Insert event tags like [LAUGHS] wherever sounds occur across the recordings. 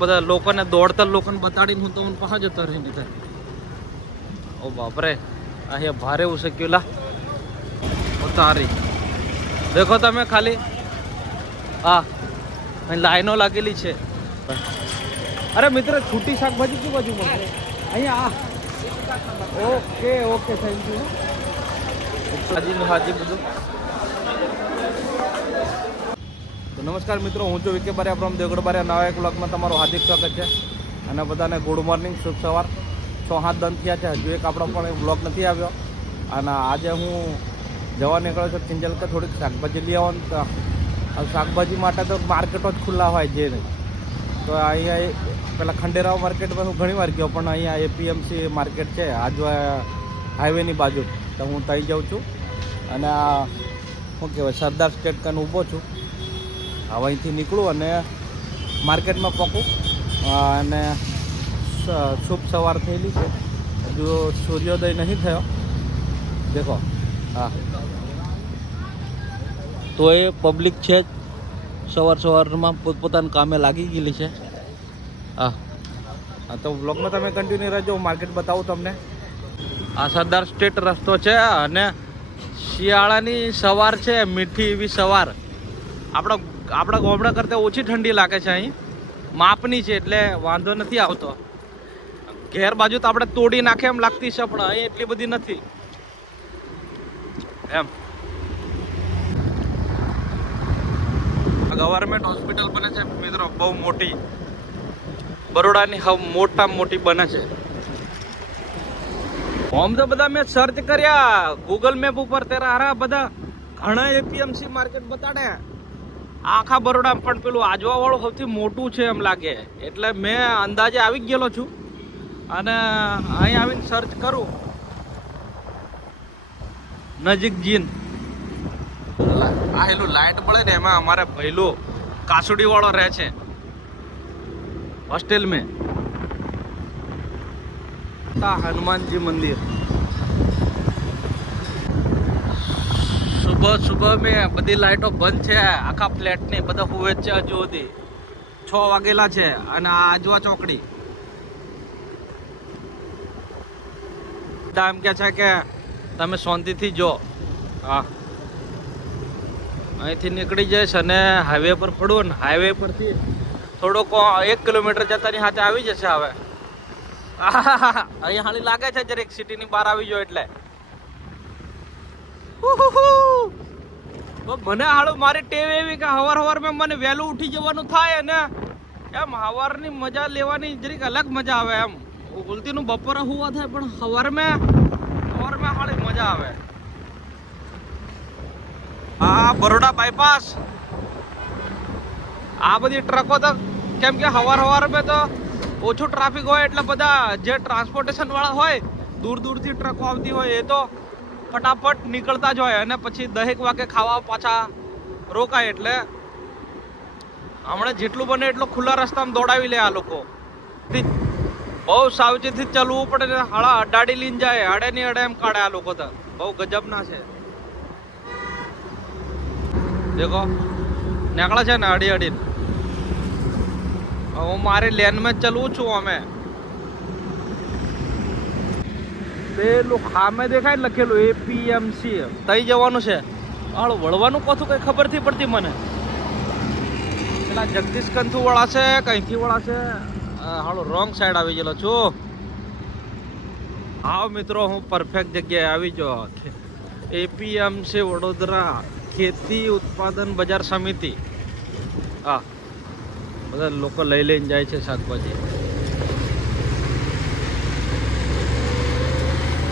બધા લોકોને દોડતા લોકોને બતાડીને હું તો હું પાછા જતો રહી નહીં ઓ બાપરે, અહીંયા ભારે ઉસક્યુલા તારી. દેખો તમે ખાલી. હા લાઈનો લાગેલી છે. અરે મિત્ર, છૂટી શાકભાજી શું બાજુ મળે? અહીંયા આ. ઓકે ઓકે થેન્ક યુ હાજી હાજી બધું. તો નમસ્કાર મિત્રો, હું છું વિકે બારિયા ફ્રોમ દેવગઢ નવા એક બ્લોગમાં તમારું હાર્દિક સ્વાગત છે અને બધાને ગુડ મોર્નિંગ શુભ સવાર. છ હાથ દંત થયા છે. હજુ એક આપણો પણ બ્લોગ નથી આવ્યો. અને આજે હું જવા નીકળ્યો છું કિંજલકર થોડીક શાકભાજી લઈ આવવાનું તો શાકભાજી માટે તો માર્કેટો જ ખુલ્લા હોય જે તો અહીંયા પેલા ખંડેરાવ માર્કેટમાં હું ઘણી વાર ગયો, પણ અહીંયા એપીએમસી માર્કેટ છે આજુ હાઈવેની બાજુ. તો હું ત્યાં જાઉં છું. અને આ, શું કહેવાય, સરદાર સ્ટેટ કન ઊભો છું. હવે અહીંથી નીકળું અને માર્કેટમાં પકું. અને શુભ સવાર થયેલી છે. હજુ સૂર્યોદય નહીં થયો. દેખો, હા. તો એ પબ્લિક છે જ. સવાર સવારમાં પોતપોતાના કામે લાગી ગયેલી છે. હા. હા, તો બ્લોગમાં તમે કન્ટિન્યુ રહેજો માર્કેટ બતાવું તમને. આ સરદાર સ્ટેટ રસ્તો છે, અને શિયાળાની સવાર છે, મીઠી એવી સવાર. આપણા આપણા ગામડા કરતાં ઓછી ઠંડી લાગે છે અહીં. માપની છે એટલે વાંધો નથી આવતો. ઘેર બાજુ તો આપણે તોડી નાખે એમ લાગતી છે, પણ અહીં એટલી બધી નથી. એમ. ગવર્મેન્ટ હોસ્પિટલ બને છે, મિત્રો, બહુ મોટી. બરોડાની હવે મોટામાં મોટી બને છે. ઓમ તો બધા મેં સર્ચ કર્યા. ગૂગલ મેપ ઉપર તેરા હારા બધા ઘણા એપીએમસી માર્કેટ બતાડે આખા બરોડા પણ પેલું આજવાવાળું સૌથી મોટું છે એમ લાગે. એટલે મેં અંદાજે આવી ગયેલો છું. અને અહીં આવીને સર્ચ કરું. નજીક જીન. આ એલું લાઇટ મળે ને એમાં અમારે પહેલો કાસુડીવાળો રહે છે. હોસ્ટેલ મેં. હનુમાનજી મંદિર. સુબહ સુબહ મેં બધી લાઇટો બંધ છે, આખા ફ્લેટની બધા હુવે છે હજુ સુધી. છ વાગેલા છે અને આ આજવા ચોકડી. એમ કે છે કે તમે શાંતિથી જો. હા. અહીંથી નીકળી જઈશ અને હાઈવે પર પડવું ને. હાઈવે પરથી થોડોક એક કિલોમીટર જતાની સાથે આવી જશે હવે. [LAUGHS] અહીંયા હાલી લાગે છે, જરીક સિટીની બહાર આવી જો એટલે. મને હાલું મારી ટેવ એવી કે હવાર મેં મને વહેલું ઉઠી જવાનું થાય અને એમ હવારની મજા લેવાની જરીક અલગ મજા આવે એમ. ઉલતીનું બપોરે હોવા થાય, પણ હવાર મેં હવાર મેં હાલી મજા આવે. આ બરોડા બાયપાસ આ બધી ટ્રકો તો કેમ કે હવાર મેં તો ઓછું ટ્રાફિક હોય એટલે બધા જે ટ્રાન્સપોર્ટેશન વાળા હોય, દૂર દૂરથી ટ્રકો આવતી હોય એ તો ફટાફટ નીકળતા જ હોય અને પછી દહેક વાગે ખાવા પાછા રોકાય એટલે હમણાં જેટલું બને એટલું ખુલ્લા રસ્તામાં દોડાવી લે આ લોકો. બહુ સાવચેતી ચાલવું પડે હાળા અડાડી લઈને જાય, અડે ની અડે એમ કાઢે આ લોકો તો. બહુ ગજબના છે. દેખો, નીકળે છે ને અડી અડીને. હું મારી લેનમાં ચલવું છું અમે. પેલું ખામે દેખાય લખેલું એપીએમસી તઈ જવાનું છે. હાલ વળવાનું કોથું કઈ ખબર નથી પડતી મને. પેલા જગદીશ કંથુ વાળા છે કંઈથી વળા છે હાલો રોંગ સાઈડ આવી ગયેલો છું. આવ મિત્રો હું પરફેક્ટ જગ્યાએ આવી જો એપીએમસી વડોદરા ખેતી ઉત્પાદન બજાર સમિતિ. હા. બધા લોકો લઈ લઈને જાય છે શાકભાજી.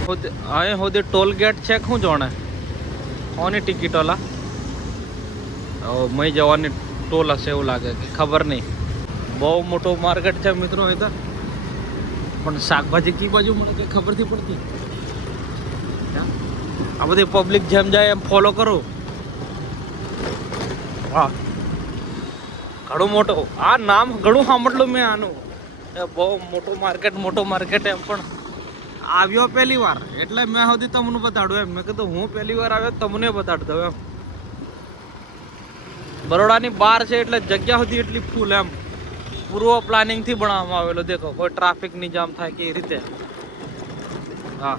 અહીં સુધી ટોલ ગેટ છે, શું જોણે? કોની ટિકિટ ઓલા? મય જવાની ટોલ હશે એવું લાગે કે ખબર નહીં. બહુ મોટો માર્કેટ છે મિત્રો એ પણ શાકભાજી કઈ બાજુ મને કંઈ ખબર નથી પડતી? આ બધી પબ્લિક જેમ જાય એમ ફોલો કરું. હા ઘણું મોટું, આ નામ ઘણું સાંભળલું મેં આનું. બહુ મોટું માર્કેટ મોટો માર્કેટ એમ પણ. આવ્યો પહેલી વાર. એટલે મેં સુધી તમને બતાડું એમ. મેં કીધું, હું પહેલી વાર આવ્યો તમને બતાડતો એમ. બરોડાની બહાર છે એટલે જગ્યા સુધી એટલી ફૂલ એમ. પૂર્વ પ્લાનિંગથી બનાવવામાં આવેલો. દેખો, કોઈ ટ્રાફિકની જામ થાય કે એ રીતે. હા.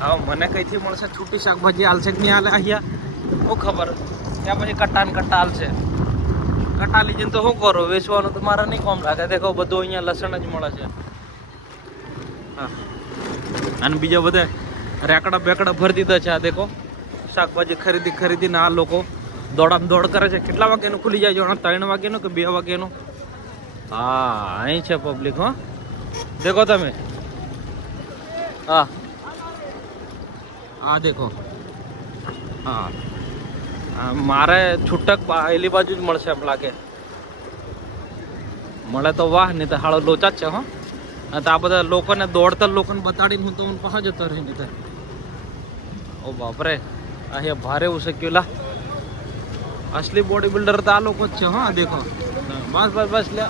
હા, મને કઈથી મળશે? છૂટી શાકભાજી હાલશે કે નહીં હાલે અહીંયા? શું ખબર. ત્યાં પછી કટ્ટા ને કટ્ટા હાલશે. કટ્ટા જઈને તો શું કરો? વેચવાનું તો મારે નહીં કોમ લાગે. દેખો, બધું અહીંયા લસણ જ મળે છે. હા. અને બીજા બધા રેકડા બેકડા ભરી દીધા છે આ દેખો. શાકભાજી ખરીદી ખરીદીને આ લોકો દોડામ દોડ કરે છે. કેટલા વાગ્યાનું ખુલી જાય છે? ત્રણ વાગ્યાનું કે બે વાગ્યાનું? હા, અહીં છે પબ્લિક હો. દેખો તમે. હા. આ દેખો. હા. મારે છૂટક એલી બાજુ જ મળશે એમ લાગે. મળે તો વાહ, નહીં તો હાળો લોચા જ છે, હો. તો આ બધા લોકોને દોડતા લોકોને બતાડીને હું તો હું પાસે જતો રહી નહીં ઓ બાપરે, અહીંયા ભારે ઉસક્યું લા અસલી બોડી બિલ્ડર તો આ લોકો જ છે, હા દેખો. બસ બસ બસ લે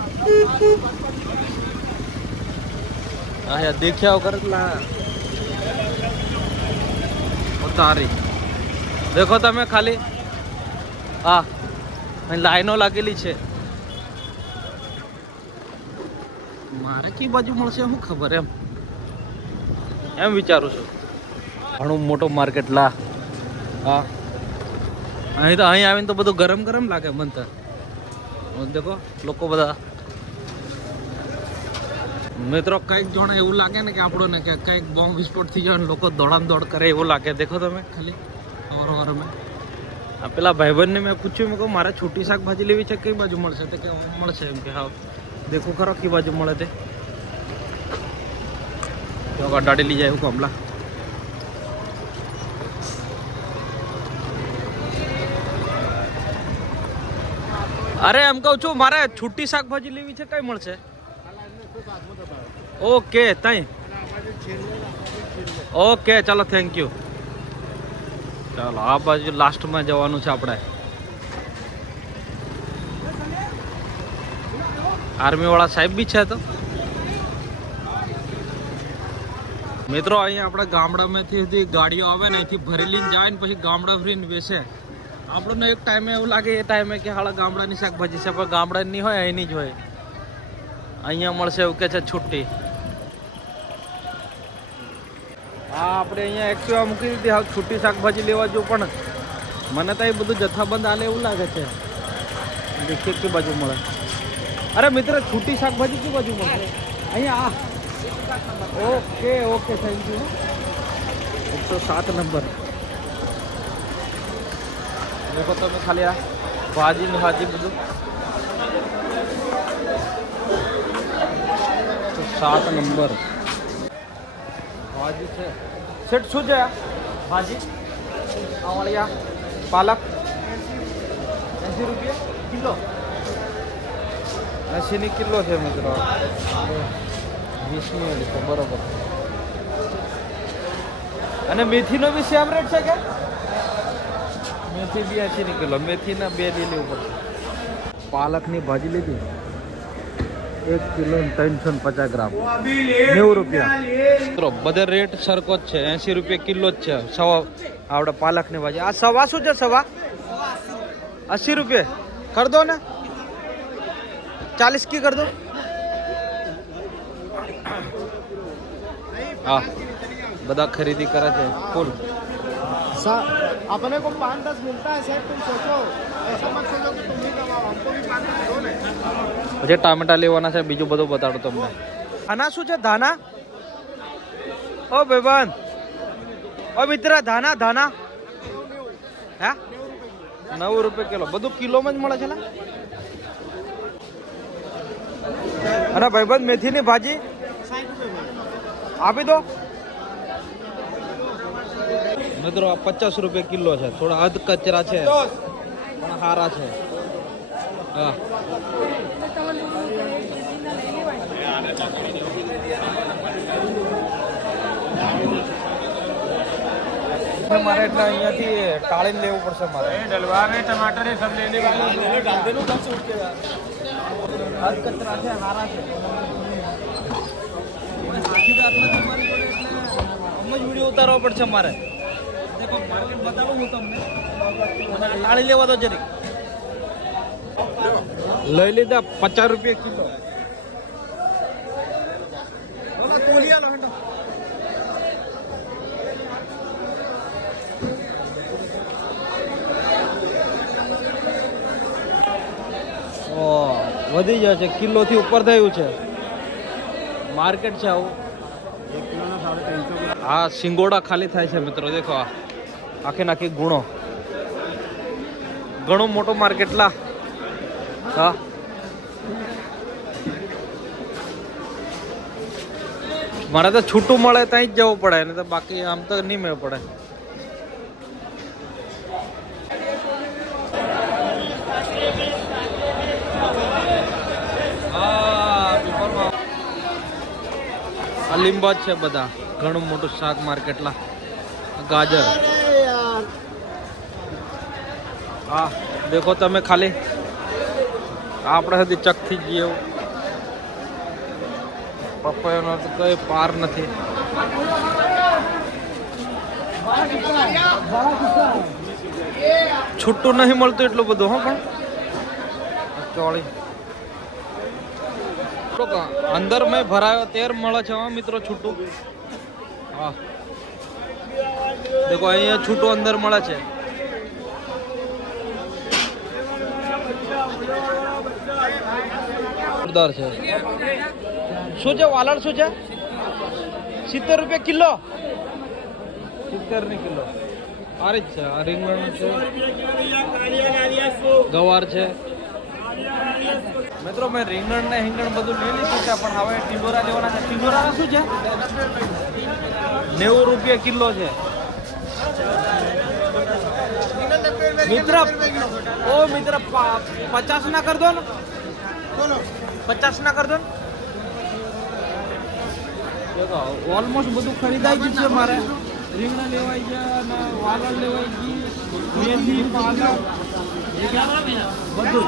અહીંયા દેખ્યા વગર લા. ઉતારી. દેખો તમે ખાલી. અહીં લાઈનો લાગેલી છે. મારે કઈ બાજુ મળશે શું ખબર એમ. એમ વિચારું છું. ઘણું મોટો માર્કેટ, લા. હા. અહીં તો અહીં આવીને તો બધું ગરમ ગરમ લાગે મન તો. દેખો, લોકો બધા. મિત્રો, કંઈક જોણે એવું લાગે ને કે આપણને કે કંઈક બોમ્બ વિસ્ફોટ થઈ જાય ને લોકો દોડામ દોડ કરે એવું લાગે. દેખો તમે ખાલી. અવાર અવાર મેં. આ પેલા ભાઈબંધને મેં પૂછ્યું, મેં કહું મારે છૂટી શાકભાજી લેવી છે, કઈ બાજુ મળશે? તો કે, મળશે. એમ કે, હા. દેખો ખરો, કઈ બાજુ મળે તો. અડાડી લઈ જાય એવું કમલા અરે, એમ કહું છું, મારે છૂટી શાકભાજી લેવી છે, કઈ મળશે? ઓકે તઈ ઓકે ચાલો થેન્ક યુ ચાલો, આ બાજુ લાસ્ટમાં જવાનું છે આપણે. આર્મી વાળા સાહેબ બી છે તો. મિત્રો, અહીંયા આપણે ગામડામાંથી ગાડીઓ આવે ને, અહીંથી ભરેલી જાય ને પછી ગામડા ફરીને વેચે આપણને એક ટાઈમે એવું લાગે, એ ટાઈમે કે હાલા ગામડાની શાકભાજી છે, પણ ગામડાની હોય એની જ હોય. અહીંયા મળશે એવું કે છે છુટ્ટી હા આપણે અહીંયા એક્ટિવા મૂકી દીધી. હા છૂટી શાકભાજી લેવા જો પણ મને તો એ બધું જથ્થાબંધ આલે એવું લાગે છે. દેખીએ બાજુ મળે. અરે મિત્ર, છૂટી શાકભાજી કઈ બાજુ મળે? અહીંયા આ. ઓકે ઓકે થેન્ક યુ એકસો સાત નંબર. દેખો તમે ખાલી આ ભાજી ને ભાજી બધું. સાત નંબર. ભાજી છે. સેટ શું છે ભાજી? આ પાલક. એંસી રૂપિયા. કિલો. એંસીની કિલો છે મિત્રો. વીસની ઓલી છે બરોબર. અને મેથીનો બી સેમ રેટ છે કે? મેથી બી એંસીની કિલો. મેથીના બે લીલી ઉપર. પાલકની ભાજી લીધી? એક કિલો ત્રણસો ને પચાસ ગ્રામ નેવું રૂપિયા મિત્રો બધે રેટ સરખો જ છે એંસી રૂપિયા કિલો જ છે સવા આપણે પાલકની ભાજી આ સવા શું છે સવા અસી રૂપિયા કર દો ને ચાલીસ કી કર દો હા બધા ખરીદી કરે છે ફૂલ सर अपने को पाँच दस मिलता है सर तुम सोचो ऐसा मत सोचो कि तुम ही कमाओ हमको भी पाँच दस दो ना પછી ટામેટા લેવાના છે બીજું બધું બતાડું તમને. ધાના શું છે ધાના? ઓ ભાઈબંધ ઓ મિત્ર ધાના ધાના. હે? નવ રૂપિયા કિલો. બધું કિલોમાં જ મળે છે ને? અને ભાઈબંધ મેથીની ભાજી? આપી દો. મિત્રો આ પચાસ રૂપિયા કિલો છે. થોડા અધ કચરા છે પણ સારા છે. મારે એટલે અહીંયાથી ટાળીને લેવું પડશે મારે. ડલવા ને ટમાટર એ સબ લેને વાળા. ગાંધે નું કશું ઉકેલા કચરા છે હારા છે. આમ ઉતારવો પડશે મારે. માર્કેટ બતાવું હું તમને. ટાળી લેવા દો જરીક. લઈ લીધા, પચાસ રૂપિયા કિલો. વધી જાય છે, કિલોથી ઉપર થયું છે. માર્કેટ છે આવું. હા, સિંગોડા ખાલી થાય છે મિત્રો, દેખો આખે નાખી ગુણો. ઘણો મોટો માર્કેટ, લા. હા. મારે તો છૂટું મળે ત્યાં જ જવું પડે ને તો બાકી આમ તો નહીં મેળ પડે. આ લીંબા છે બધા ઘણું મોટું શાક માર્કેટલા ગાજર. હા દેખો તમે ખાલી. આપણે હજી ચકથી જઈએ. પપૈયાનો તો કઈ પાર નથી. છૂટું નહીં મળતું એટલું બધું, હો પણ. ચોળી. અંદર મેં ભરાયો તેર મળે છે, હા મિત્રો, છૂટું. હા. દેખો, અહીંયા છૂટું અંદર મળે છે. જોરદાર છે. શું છે? વાલળ શું છે? સિત્તેર રૂપિયા કિલો? સિત્તેરની કિલો. આ જ છે. આ રીંગણ છે. ગવાર છે. મિત્રો, મેં રીંગણ ને હિંગણ બધું લઈ લીધું છે, પણ હવે ટિંડોરા લેવાના છે. ટિંડોરા શું છે? નેવું રૂપિયા કિલો છે. મિત્ર, ઓ મિત્ર પચાસ ના કર દો ને. પચાસ ના કરજો ને. ઓલમોસ્ટ બધું ખરીદાઈ ગયું છે મારે. રીંગણા લેવાઈ ગયા અને વાલળ લેવાઈ ગઈ મેથી પાલક બધું.